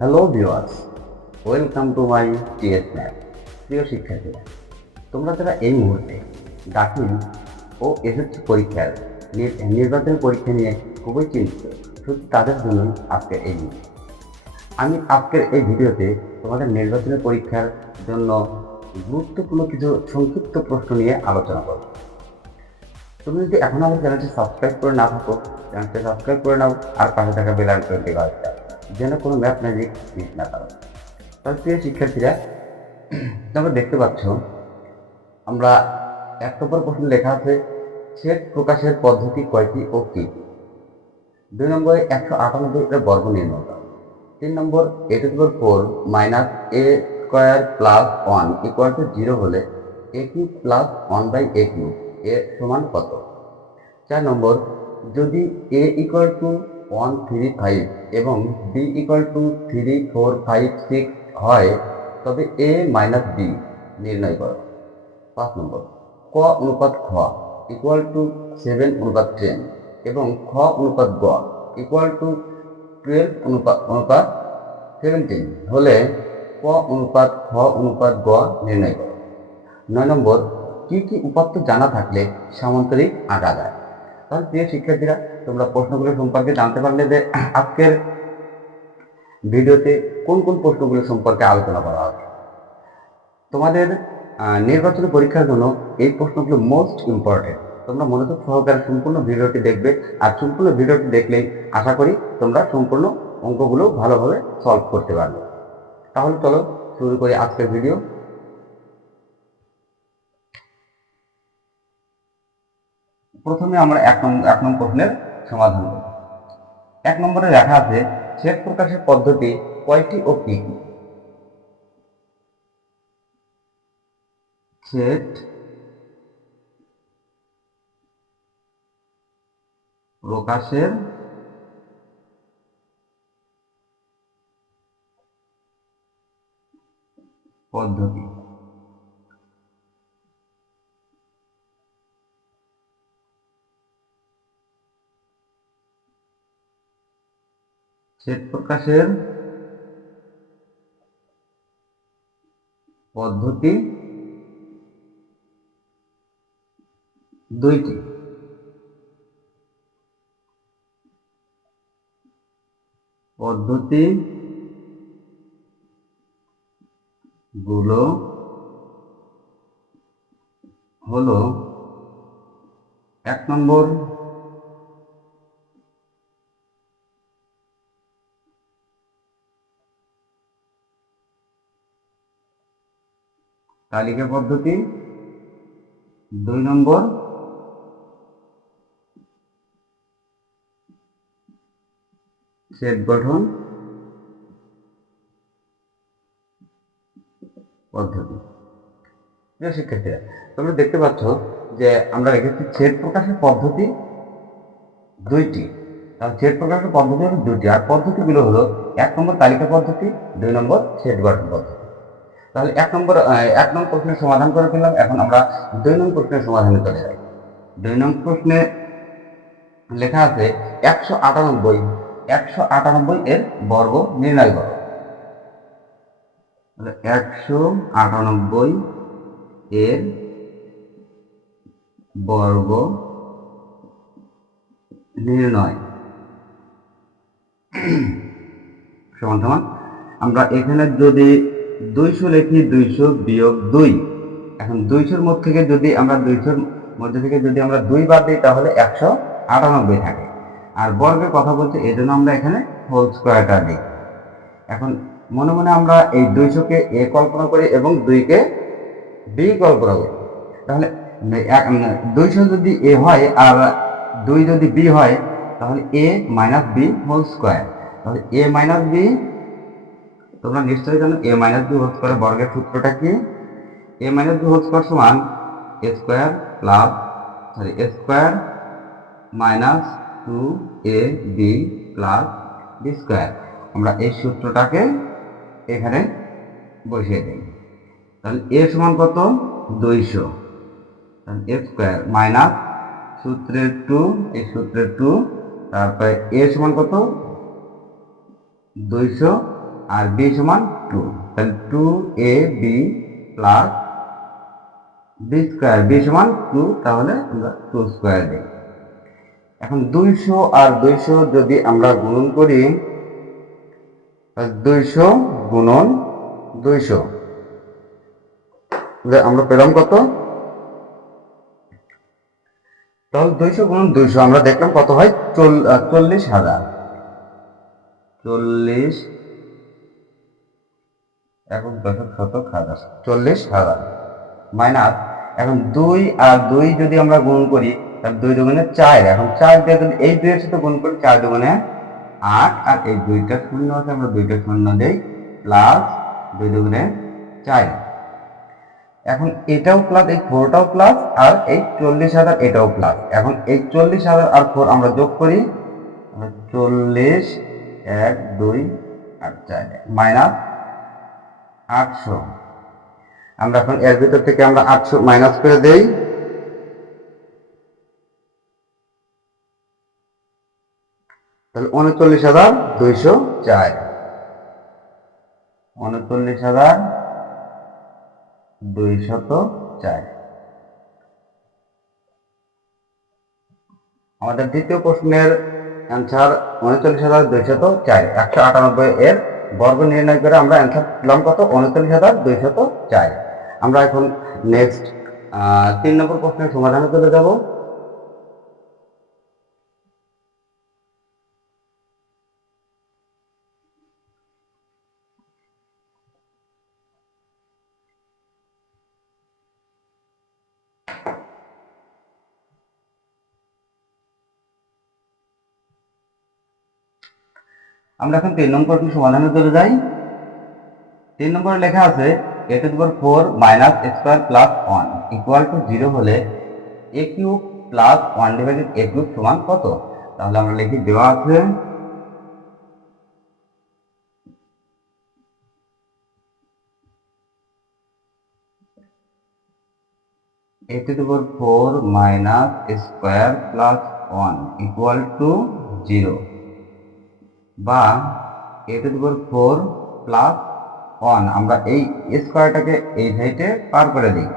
Hello viewers, welcome to my TS math. প্রিয় শিক্ষার্থীরা, তোমরা যারা এই মুহূর্তে দাখিল ও এসএসসি পরীক্ষার নির্বাচনী পরীক্ষা নিয়ে খুবই চিন্তিত, শুধু তাদের জন্যই আজকের এই ভিডিও। আমি আজকের এই ভিডিওতে তোমাদের নির্বাচনী পরীক্ষার জন্য গুরুত্বপূর্ণ কিছু সংক্ষিপ্ত প্রশ্ন নিয়ে আলোচনা করব। তুমি যদি এখন আমার চ্যানেলটি সাবস্ক্রাইব করে না থাকো, চ্যানেলটি সাবস্ক্রাইব করে নাও আর পাশে থাকা বেল আইকনটি বাজাও, যেন কোনো ম্যাথ ম্যাজিক মিস না করো। তাহলে প্রিয় শিক্ষার্থীরা, তোমরা দেখতে পাচ্ছ আমরা 1 নম্বর প্রশ্ন লেখা আছে ছেদ প্রকাশের পদ্ধতি কয়টি ও কি? 2 নম্বরে 198 এর বর্গ নির্ণয় করো। 3 নম্বর a⁴ minus a square plus 1 equal to 0 হলে a³ প্লাস 1/a³ এর সমান কত? 4 নম্বর যদি a ইকুয়াল টু 1 3 5 এবং b ইকুয়াল টু 3 4 5 6 হয় তবে a মাইনাস b নির্ণয় করো। 5 নম্বর ক অনুপাত খ ইকুয়াল টু 7 অনুপাত 10 এবং খ অনুপাত গ ইকুয়াল টু 12 অনুপাত 17 হলে ক অনুপাত খ অনুপাত গ নির্ণয় করো। 9 নম্বর কি কি উপাত্ত জানা থাকলে সামান্তরিক আঁকা যায়? তাহলে প্রিয় শিক্ষার্থীরা, তোমরা প্রশ্নগুলো সম্পর্কে জানতে পারলে যে আজকের ভিডিওতে কোন কোন প্রশ্নগুলো সম্পর্কে আলোচনা করা হবে। তোমাদের নির্বাচনী পরীক্ষার জন্য এই প্রশ্নগুলো মোস্ট ইম্পর্টেন্ট। তোমরা মনোযোগ সহকারে সম্পূর্ণ ভিডিওটি দেখবে, আর সম্পূর্ণ ভিডিওটি দেখলেই আশা করি তোমরা সম্পূর্ণ অঙ্কগুলো ভালোভাবে সলভ করতে পারবে। তাহলে চলো শুরু করি আজকের ভিডিও। প্রথমে আমরা এক নম্বর প্রশ্নের সমাধান করব। 1 নম্বরে লেখা আছে ছেদ প্রকাশের পদ্ধতি কয়টি ও কি কি? ছেদ প্রকাশের পদ্ধতি। ছেদ প্রকাশের পদ্ধতি দুইটি। পদ্ধতি গুলো হলো 1 নম্বর তালিকা পদ্ধতি, 2 নম্বর ছেদ গঠন পদ্ধতি। প্রিয় শিক্ষার্থীরা, তোমরা দেখতে পাচ্ছ যে আমরা রেখেছি ছেদ প্রকাশের পদ্ধতি দুইটি। ছেদ প্রকাশের পদ্ধতি হলো দুইটি, আর পদ্ধতিগুলো হলো 1 নম্বর তালিকা পদ্ধতি, 2 নম্বর ছেদ গঠন পদ্ধতি। তাহলে 1 নম্বর প্রশ্নের সমাধান করে ফেললাম। এখন আমরা 2 নম্বর প্রশ্নের সমাধানে চলে যাই। 2 নম্বর প্রশ্নে লেখা আছে 198 এর বর্গ নির্ণয় করো। 198 এর বর্গ নির্ণয় সমান সমান আমরা এখানে যদি 200 লিখি 200 বিয়োগ 2, এখন 200 মধ্যে থেকে যদি আমরা 2 বাদ দিই তাহলে 198 থাকে। আর বর্গের কথা বলছে এই জন্য আমরা এখানে হোল স্কোয়ারটা দিই। এখন মনে মনে আমরা এই 200 কে a কল্পনা করি এবং 2 কে b কল্পনা করি। তাহলে 200 যদি a হয় আর 2 যদি b হয় তাহলে a minus b whole square. তাহলে a মাইনাস b, তোমরা নিশ্চয়ই জানো a minus b whole square বর্গের সূত্রটা কি? a minus b whole square সমান a square minus 2ab plus b square. আমরা এই সূত্রটাকে এখানে বসিয়ে দিই। তাহলে a সমান কত? 200। তাহলে a স্কোয়ার মাইনাস সূত্রের 2, এই সূত্রের 2, তারপরে a সমান কত? 200 আর বি সমান 2, তাহলে 2ab plus B square, B সমান 2, তাহলে আমরা 2 স্কোয়ার দিই। এখন 200 আর 200 যদি আমরা গুণন করি, 200 গুণন 200 আমরা পেলাম কত? তাহলে 200 গুণন 200 আমরা দেখলাম কত হয়, 40,000। 40 এখন দশক শতক হাজার, 40,000 মাইনাস, এখন 2 আর 2 যদি আমরা গুণ করি তাহলে 2 দুগুণে 4, এখন 4 দিয়ে যদি এই 2 এর সাথে গুণ করি 4 দুগুণে 8, আর এই 2টা শূন্য আছে আমরা 2টা শূন্য দেই, প্লাস 2 দুগুণে 4। এখন এটাও প্লাস, এই 4টাও প্লাস, আর এই 40,000 এটাও প্লাস। এখন এই 40,000 আর 4 আমরা যোগ করি, 40 1 2 আর 4 মাইনাস 800। আমরা এখন এর ভিতর থেকে আমরা 800 মাইনাস করে দেই, তাহলে 39,204, 39,204। আমাদের দ্বিতীয় প্রশ্নের অ্যান্সার 39,204। 198 এর বর্গ নির্ণয় করে আমরা অ্যান্সার পেলাম কত, 39,204। আমরা এখন নেক্সট 3 নম্বর প্রশ্নের সমাধানে চলে যাব। আমরা এখন 3 নম্বর প্রশ্নের সমাধানে চলে যাই। 3 নম্বরে লেখা আছে a⁴ minus a square plus 1 equal to 0 হলে a cube plus 1 divided a cube সমান কত? তাহলে আমরা লিখি, দেওয়া আছে a⁴ minus a square plus 1 equal to 0, বা a⁴ প্লাস 1, আমরা এই স্কোয়ারটাকে এই সাইডে পার করে দিই,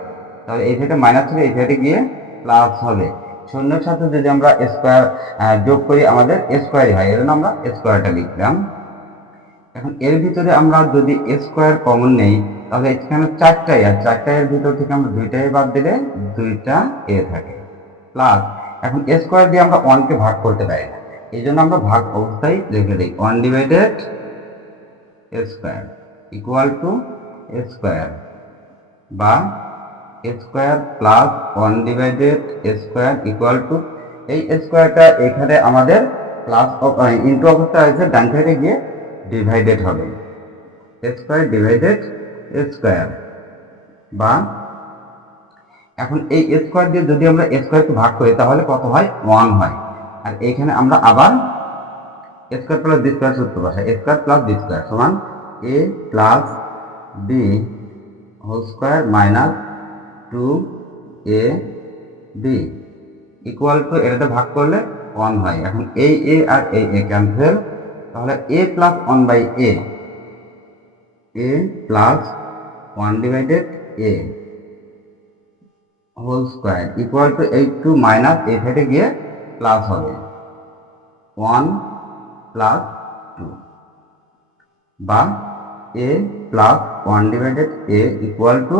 তাহলে এই সাইডে মাইনাস থেকে এই সাইডে গিয়ে প্লাস হবে। শূন্যের সাথে যদি আমরা স্কোয়ার যোগ করি আমাদের স্কোয়ারই হয়, এর জন্য আমরা স্কোয়ারটা লিখলাম। এখন এর ভিতরে আমরা যদি স্কোয়ার কমন নেই তাহলে এখানে 4টাই, আর 4টা এর ভিতর থেকে আমরা 2টাই বাদ দিলে 2টা এ থাকে, প্লাস এখন স্কোয়ার দিয়ে আমরা 1কে ভাগ করতে পারি না, এই জন্য আমরা ভাগ অবস্থায় লিখে দিই 1 divided a square equal two a square, বা a square plus 1 divided a square equal to, এই স্কোয়ারটা এখানে আমাদের প্লাস ইনটু অবস্থা আছে, ডান সাইডে গিয়ে ডিভাইডেড হবে, a square divided a square, বা এখন এই স্কোয়ার দিয়ে যদি আমরা স্কোয়ারকে ভাগ করি তাহলে কত হয়, 1 হয়। আর এইখানে আমরা আবার স্কোয়ার প্লাস বি স্কোয়ার সূত্র বসাই, a square plus B square সমান a plus B whole square minus 2ab equal to, এটাতে ভাগ করলে 1 হয়। এখন এই a আর এই a ক্যান্সেল, তাহলে a plus 1 by a, a plus 1 divided a whole square equal to এই 2 মাইনাস এই সাইডে গিয়ে প্লাস হবে 1 প্লাস 2, বা a plus 1 divided a equal two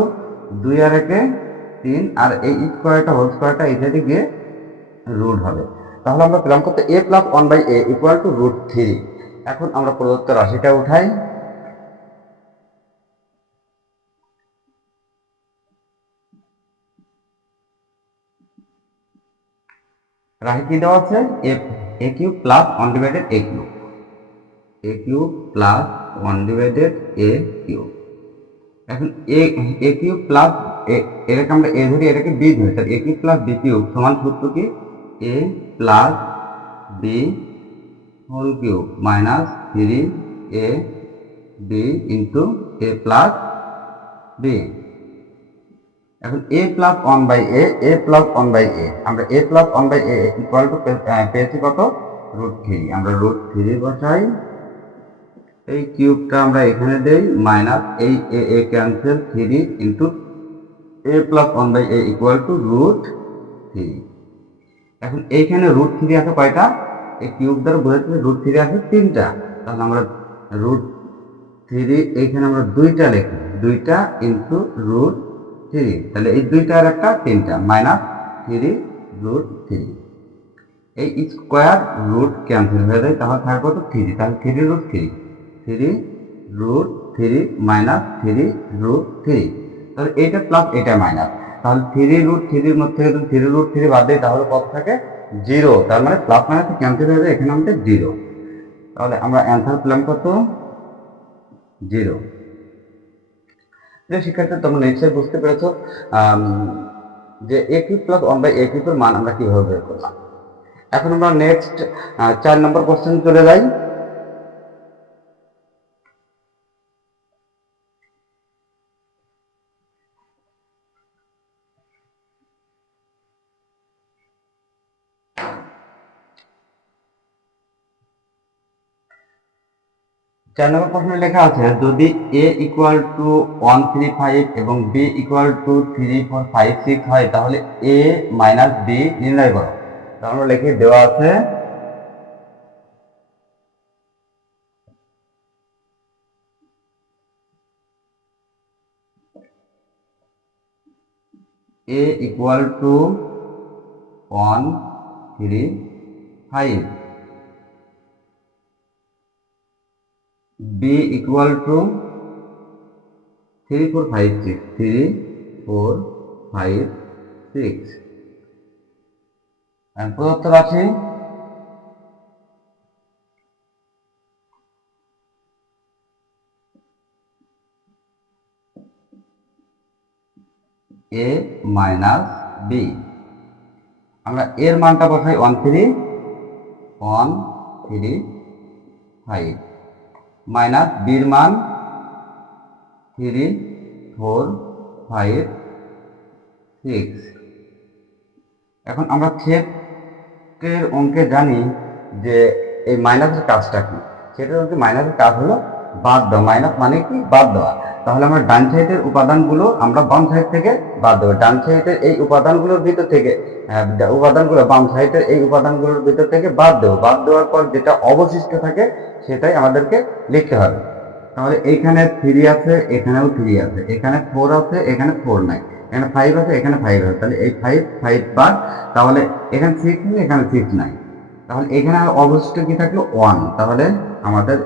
2 আর 1 3, আর এই স্কোয়ারটা হোল স্কোয়ারটা এই সাইডে গিয়ে রুট হবে। তাহলে আমরা পেলাম কত, a plus 1 by a equal to √3। এখন আমরা প্রদত্ত রাশিটা উঠাই, রাশি কি দেওয়া আছে, a cube plus 1 divided a cube, a cube plus 1 divided a cube. এখন a কিউব প্লাস এটাকে আমরা a ধরি, এটাকে b ধরি, তাহলে a cube plus b cube সমান সূত্র কি, a plus b whole cube minus 3ab into a plus b। এখন a plus 1 by a plus 1 by a, আমরা a plus 1 by a equal to পেয়েছি কত, √3, আমরা √3 বসাই, এই কিউবটা আমরা এখানে দেই, মাইনাস এই a cancel, 3 into a plus 1/a equal to √3। এখন এইখানে √3 আছে কয়টা? এই কিউব দ্বারা বোঝাচ্ছে √3 আছে 3টা। তাহলে আমরা √3 এইখানে আমরা 2টা লিখি, 2টা ইন্টু √3, তাহলে এই 2টা আর একটা 3টা, মাইনাস 3 √3। এই স্কোয়ার রুট ক্যান্সেল হয়ে যায়, তাহলে থাকবে কত? 3। তাহলে 3 √3 মাইনাস 3 √3, তাহলে এইটা প্লাস এটা মাইনাস, তাহলে 3 √3 মধ্যে যদি 3 √3 বাদ দেয় তাহলে কত থাকে? 0। তার মানে প্লাস মাইনাস ক্যান্সেল হয়ে যায়, এখানে আমাদের 0। তাহলে আমরা অ্যান্সার পেলাম কত? 0। শিক্ষার্থী, তোমরা নিশ্চয়ই বুঝতে পেরেছো যে a কিউব প্লাস 1/a কিউবের মান আমরা কিভাবে বের করলাম। এখন আমরা নেক্সট 4 নম্বর কোশ্চেন চলে যাই। চার নম্বর প্রশ্নে লেখা আছে, যদি a ইকুয়াল টু 135 এবং b ইকুয়াল টু 3456 হয় তাহলে a মাইনাস b নির্ণয় করো। আমরা লিখে দেওয়া আছে a equal two 135, b equal to 3456 প্রদত্ত রাশি a মাইনাস b। আমরা এর মানটা বসাই 135 মাইনাস বির মান 3456। এখন আমরা ক্ষেত্রের অঙ্কে জানি যে এই মাইনাসের কাজটা কি। ক্ষেত্রের অঙ্কে মাইনাসের কাজ হলো বাদ দেওয়া। মাইনাস মানে কি? বাদ দেওয়া। তাহলে আমরা ডান সাইডের উপাদানগুলো আমরা বাম সাইড থেকে বাদ দেবো। ডান সাইডের এই উপাদানগুলোর ভিতর থেকে বাম সাইডের এই উপাদানগুলোর ভিতর থেকে বাদ দেবো। বাদ দেওয়ার পর যেটা অবশিষ্ট থাকে সেটাই আমাদেরকে লিখতে হবে। তাহলে এইখানে 3 আছে, এখানেও 3 আছে, এখানে 4 আছে, এখানে 4 নাই, এখানে 5 আছে, এখানে 5 আছে, তাহলে এই 5 বাদ। তাহলে এখানে 6 নেই, এখানে 6 নাই, তাহলে এখানে অবশিষ্ট কি থাকলো? 1। তাহলে আমাদের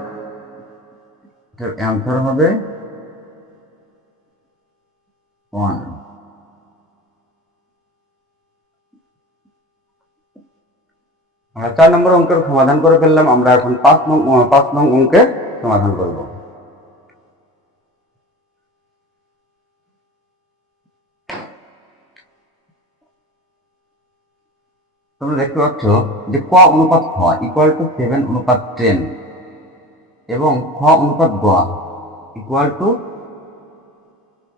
অ্যান্সার হবে 1। আমরা 4 নম্বর অঙ্কের সমাধান করে ফেললাম। আমরা এখন 5 নং অঙ্কের সমাধান করব। তোমরা দেখতে পাচ্ছ যে ক অনুপাত খ ইকুয়াল টু 7:10 এবং খ অনুপাত গ ইকুয়াল টু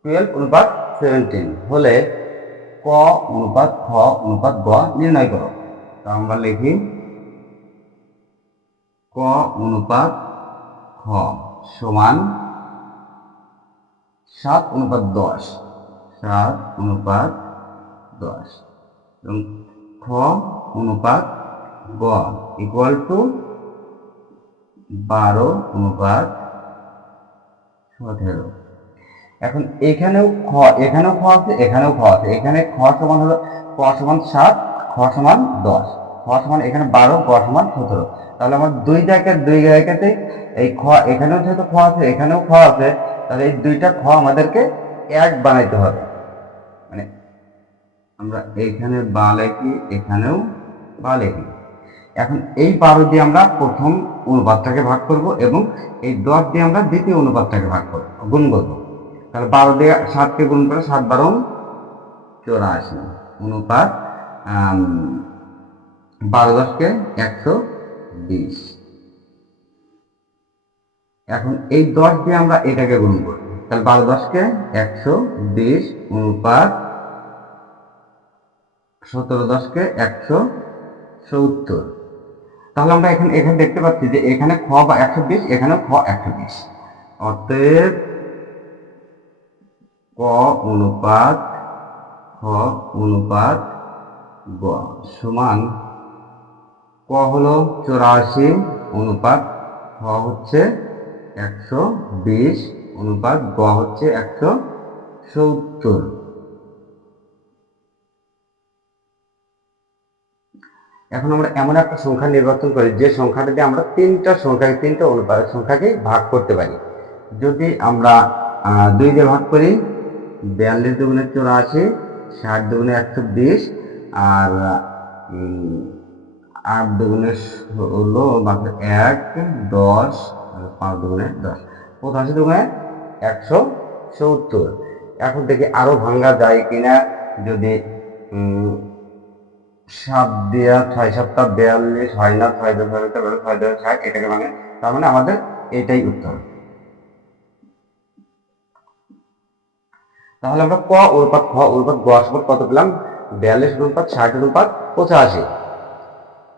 12:17 হলে ক অনুপাত খ অনুপাত গ নির্ণয় করো। তো আমরা লিখি ক অনুপাত খ সমান 7:10, 7:10 এবং খ অনুপাত গ ইকুয়াল টু 12:17। এখন এখানেও খ আছে, এখানেও খ আছে। এখানে খ সমান হলো ক সমান 7, খ সমান 10, খ সমান এখানে 12, গ সমান 17। তাহলে আমার দুই জায়গাতে এই খ, এখানেও যেহেতু খ আছে, এখানেও খ আছে, তাহলে এই দুইটা খ আমাদেরকে এক বানাইতে হবে। মানে আমরা এইখানে বা লিখি, এখানেও বা লিখি। এখন এই 12 দিয়ে আমরা প্রথম অনুপাতটাকে ভাগ করব এবং এই 10 দিয়ে আমরা দ্বিতীয় অনুপাতটাকে গুণ করব। তাহলে 12 দিয়ে 7কে গুণ করে 7×12 = 84 অনুপাত 12×10 = 120। এখন এই 10 দিয়ে আমরা এটাকে গুণ করব। তাহলে 12×10 = 120 অনুপাত 17×10 = 170। তাহলে আমরা এখানে এখানে দেখতে পাচ্ছি যে এখানে খ বা 120, এখানে খ 120। অতএব ক অনুপাত খ অনুপাত গ সমান ক হলো 84 অনুপাত খ হচ্ছে 120 অনুপাত গ হচ্ছে 170। এখন আমরা এমন একটা সংখ্যা নির্বাচন করি যে সংখ্যাটা দিয়ে আমরা তিনটা অনুপাত সংখ্যাকে ভাগ করতে পারি। যদি আমরা 2 দিয়ে ভাগ করি, 42 দুগুণে 84, 60 দুগুণে 120, আর 8 দুগুণে 16, বাকি 1, 10, 5 দুগুণে 10, 85 দুগুণে 170। এখন দেখি আরো ভাঙা যায় কিনা। যদি 7 দিয়া 6 7টা 42, 6 না 6 দিয়ে 6 দিয়ে 60, এটাকে মানে তার মানে আমাদের এটাই উত্তর। তাহলে আমরা ক অনুপাত খ অনুপাত গ সমান কত পেলাম? 42 অনুপাত 60 অনুপাত 85।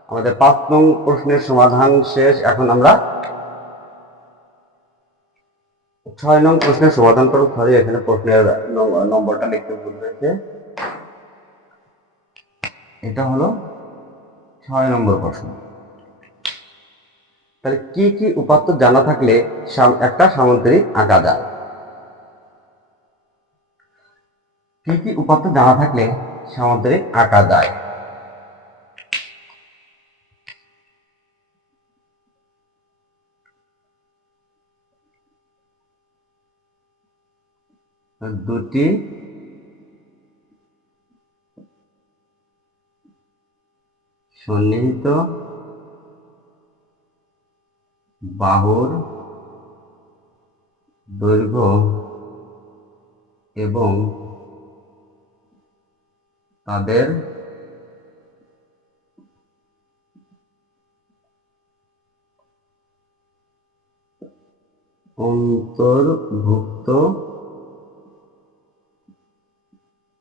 আমাদের 5 নং প্রশ্নের সমাধান শেষ। এখন আমরা 6 নং প্রশ্নের সমাধান করব। সরি, এখানে প্রশ্নের নম্বরটা লিখতে ভুল হয়েছে। এটা হলো 6 নম্বর প্রশ্ন। তাহলে কি কি উপাত্ত জানা থাকলে একটা সামুদ্রিক আঁকা যায়? কি কি উপাত্ত জানা থাকলে সামুদ্রিক আঁকা যায়? দুটি সন্নিহিত বাহুর দৈর্ঘ্য এবং তাদের অন্তর্ভুক্ত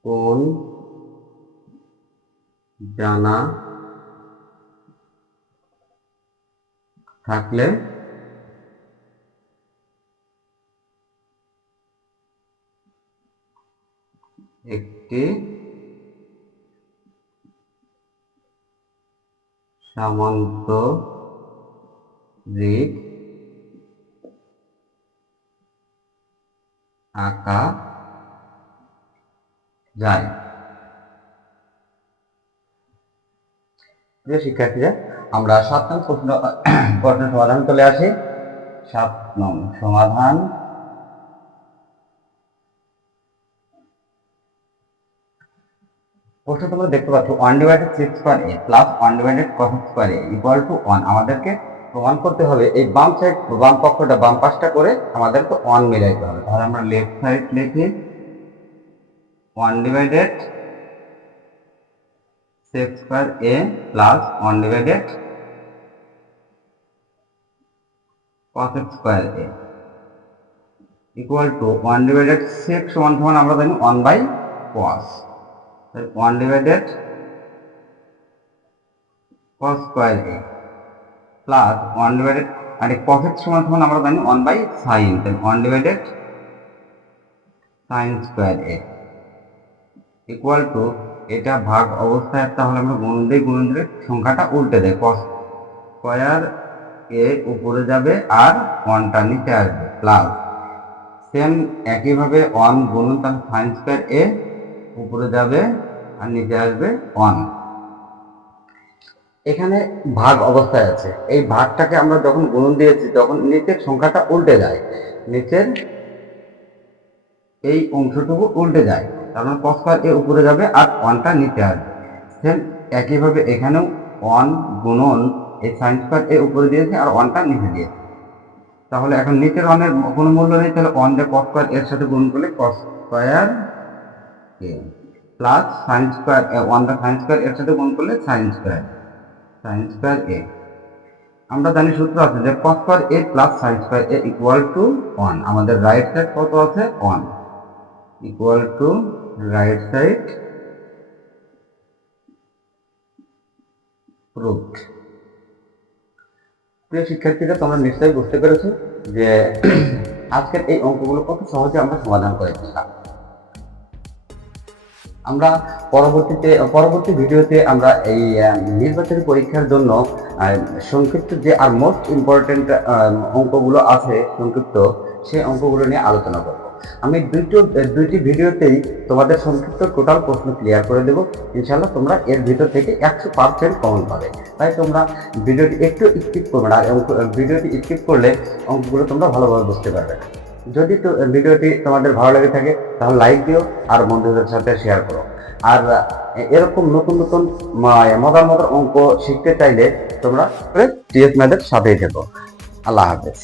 কোণ জানা থাকলে একটি সামুদ্রিক আঁকা যায়। প্রিয় শিক্ষার্থীরা, আমরা 7 নং প্রশ্নের সমাধান চলে আসি। 7 নং সমাধান। প্রশ্ন তোমরা দেখতে পাচ্ছ 1/6 square a plus 1/cos square a equal two 1। আমাদেরকে প্রমাণ করতে হবে এই বাম সাইড বাম পক্ষটা বাম পাশটা করে আমাদেরকে 1 মিলাইতে হবে। তাহলে আমরা লেফট সাইড লিখি 1/6 square a plus 1/cos square a equal to 1/6 সমান সমান আমরা জানি 1/cos। 1/cos square a plus 1/, আর cos x সমান সমান আমরা জানি 1/sin, তাহলে 1/sin square a equal two, এটা ভাগ অবস্থায় তাহলে আমরা গুণ দিলে সংখ্যাটা উল্টে দেয়, cos স্কয়ার a উপরে যাবে আর 1টা নিচে আসবে, প্লাস সেম একইভাবে 1 গুণন, তাহলে sin স্কয়ার a উপরে যাবে আর নিচে আসবে 1। এখানে ভাগ অবস্থায় আছে, এই ভাগটাকে আমরা যখন গুণন দিয়েছি তখন নিচের সংখ্যাটা উল্টে যায়, নিচের এই অংশটুকু উল্টে যায়, তার মানে cos স্কয়ার a উপরে যাবে আর 1টা নিচে আসবে। সেম একইভাবে এখানেও 1 গুণন এই sin স্কয়ার a উপরে দিয়েছে আর 1টা নিচে দিয়েছে। তাহলে এখন নিচের 1 এর কোনো মূল্য নেই, তাহলে 1 দিয়ে cos স্কয়ার এর সাথে গুণ করলে cos square a plus sin square 1 দিয়ে sin স্কয়ার এর সাথে গুণ করলে sin স্কয়ার a। আমরা জানি সূত্র আছে যে cos square a plus sin square a equal two 1। আমাদের রাইট সাইড কত আছে? 1 equal to right side proofed. প্রিয় শিক্ষার্থীরা, তোমরা নিশ্চয়ই বুঝতে পেরেছো যে আজকের এই অঙ্কগুলো কত সহজে আমরা সমাধান করে দিলাম। আমরা পরবর্তী ভিডিওতে আমরা এই নির্বাচনী পরীক্ষার জন্য সংক্ষিপ্ত যে আর মোস্ট ইম্পর্টেন্ট অঙ্কগুলো আছে সংক্ষিপ্ত, সেই অঙ্কগুলো নিয়ে আলোচনা করব। আমি দুইটি ভিডিওতেই তোমাদের সংক্ষিপ্ত টোটাল প্রশ্ন ক্লিয়ার করে দেবো। ইনশাল্লাহ তোমরা এর ভিতর থেকে 100% কমন পাবে। তাই তোমরা ভিডিওটি একটু স্কিপ করবে না, ভিডিওটি স্কিপ করলে অঙ্কগুলো তোমরা ভালোভাবে বুঝতে পারবে না। যদি ভিডিওটি তোমাদের ভালো লেগে থাকে তাহলে লাইক দিও আর বন্ধুদের সাথে শেয়ার করো। আর এরকম নতুন নতুন মজার অঙ্ক শিখতে চাইলে তোমরা টিএস ম্যাথের সাথেই থেকো। আল্লাহ হাফেজ।